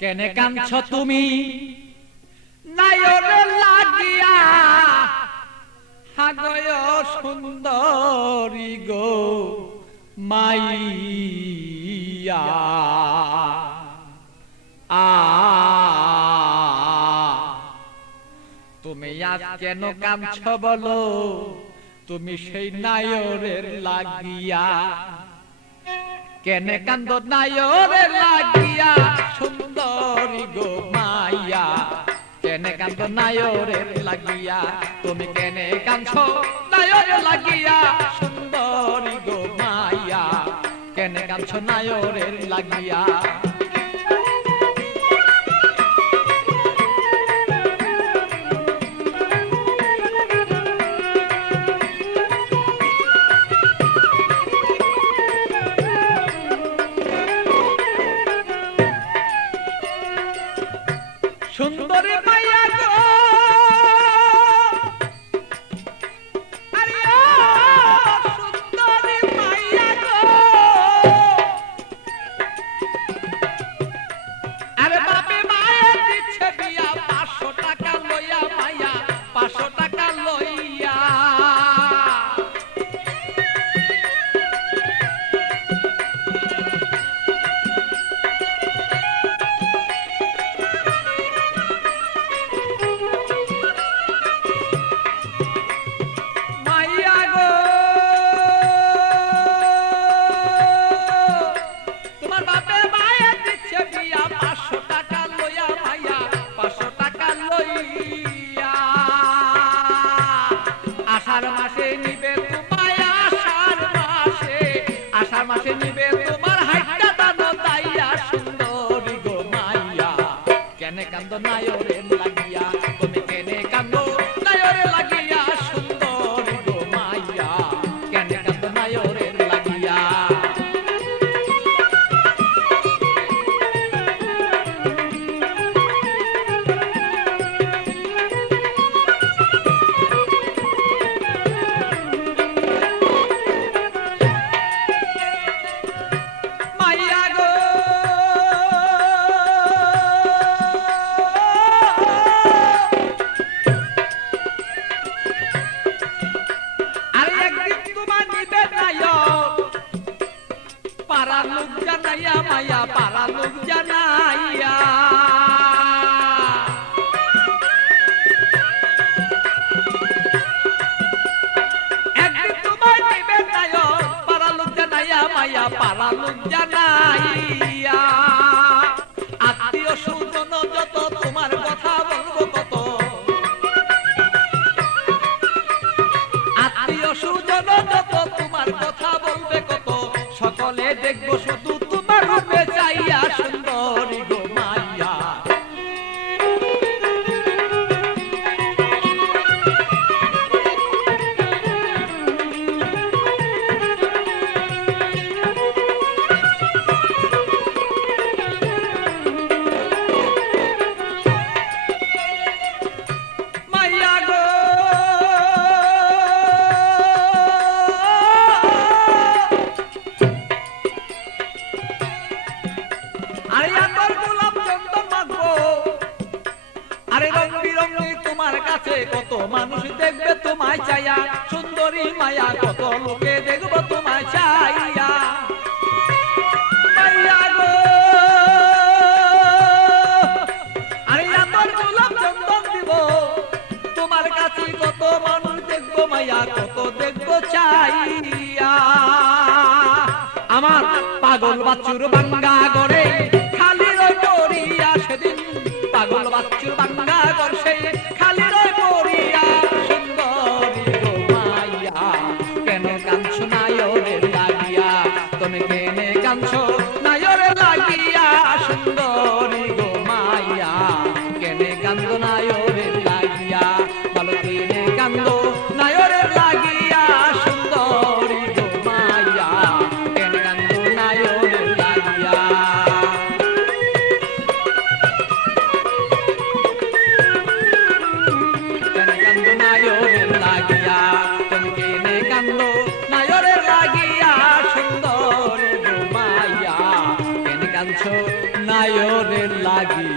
কেনে কাঁদছ তুমি নায়রে লাগিয়া হাগয় সুন্দরী গো মাইয়া তুমি আজ কেন কাঁদছ বলো তুমি সেই নায়রের লাগিয়া কেনে কান্দ নায়রের লাগিয়া সুন্দরী গো মাইয়া কেনে কান্দ নায়রের লাগিয়া তুমি কেনে কাঁদছ নায়রের লাগিয়া সুন্দরী গো মাইয়া কেনে কাঁদছ নায়রের লাগিয়া সুন্দরী মাইয়া গো আরে সুন্দরী মাইয়া গো আরে বাপে মায়া দিচ্ছে বিয়া 500 টাকা লইয়া মাইয়া 500 টাকা লইয়া আষাঢ় মাসে নিবে তোমার হাইটা দানো তাইয়া সুন্দরী গো মাইয়া কেনে কান্দ নায়রে লাগিয়া তুমি কেনে কান্দ নায়রে লাগিয়া সুন্দরী গো মাইয়া কেনে কান্দ নায়রে লাগিয়া পারা লোক জানাইয়া মাইয়া পারা লোক জানাইয়া একদিন তোমার নিবে নায়ক পারা লোক জানাইয়া মাইয়া পারা লোক জানাইয়া আত্মীয় স্বজন যত তোমার কথা বলবো কত আত্মীয় স্বজন যত তোমার কথা বলবে কত সকলে দেখবো শুধু তোমার রূপে চাইয়া সুন্দরী গো মাইয়া মাইয়া গো আরে রং বিরঙি তোমার কাছে কত মানুষ দেখবে তোমায় চাইয়া সুন্দরী মায়া কত লোকে দেখবো তোমায় চাইয়া মাইয়া গো আরে আমার গোলাপ চন্দন দিব তোমার কাছে কত মানুষ দেখবো মায়া কত দেখবো চাইয়া আমার পাগল বাচ্চুর বাঙ্গা গড়ে খালি রই পড়িয়া সেদিন পাগল বাচ্চুর বাঙ্গা গড় সেই খালি রই পড়িয়া সুন্দরী গো মাইয়া কেন কাঁদছ নায়রের লাগিয়া তুমি কেনে কাঁদছ নায়রের লাগিয়া সুন্দরী গো মাইয়া কেনে কান্দ নায়রের লাগিয়া ভালো কেনে কান্দ নায়রের লাগিয়া সুন্দরী গো মাইয়া কেনে কান্দ নায়রের লাগিয়া আনছো নায়রের লাগি